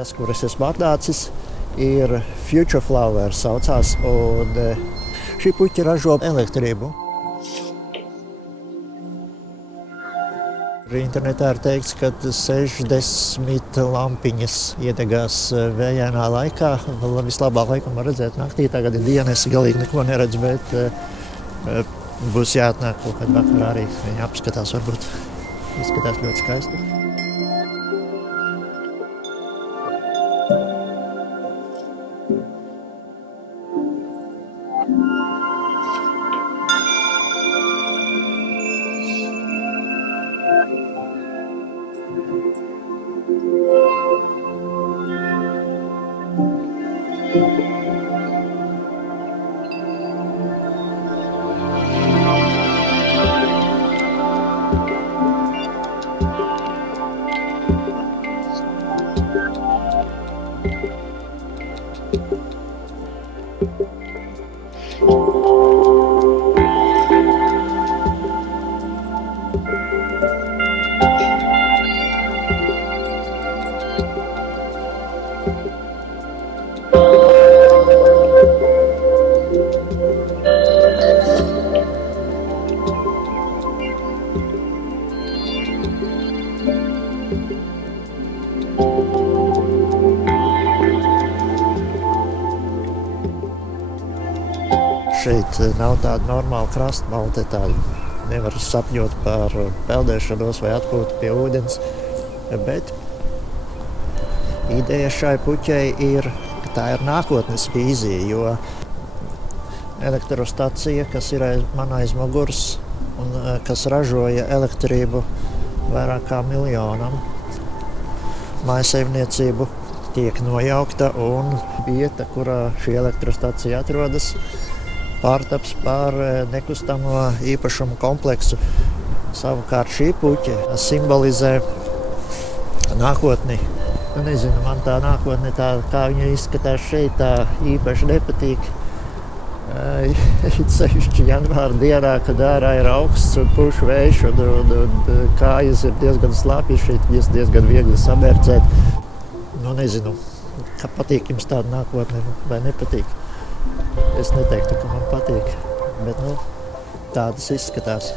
tas, kur es esmu atnācis, ir Future Flower saucās, un šī puķa ražo elektrību. Internetā ir teikts, ka 60 lampiņas iedegās vējainā laikā. Vislabāk laikam var redzēt naktī, tagad ir diena, es galīgi neko neredzu, bet būs jāatnāk kaut kad vakarā arī. Viņi apskatās, varbūt izskatās ļoti skaisti. Šeit nav tāda normāla krastmalte, tāda nevar sapņot par peldēšanos vai atpūtu pie ūdens, bet ideja šai puķei ir, ka tā ir nākotnes vīzija, jo elektrostacija, kas ir aiz muguras un kas ražoja elektrību vairāk kā 1 miljonam mājsaimniecību, tiek nojaukta un vieta, kurā šī elektrostacija atrodas, pārtaps par nekustamo īpašumu kompleksu. Savukārt šī puķe simbolizē nākotni. Nezinu, man tā nākotne, tā, kā viņa izskatās šeit, tā īpaši nepatīk. Sevišķi janvāra dienā, kad ārā ir augsts un puš vējš un kājas ir diezgan slāpjas, šeit diezgan viegli samērcēt. Nezinu, kā patīk jums tāda nākotne vai nepatīk. Es neteiktu, ka man patīk, bet tādas izskatās.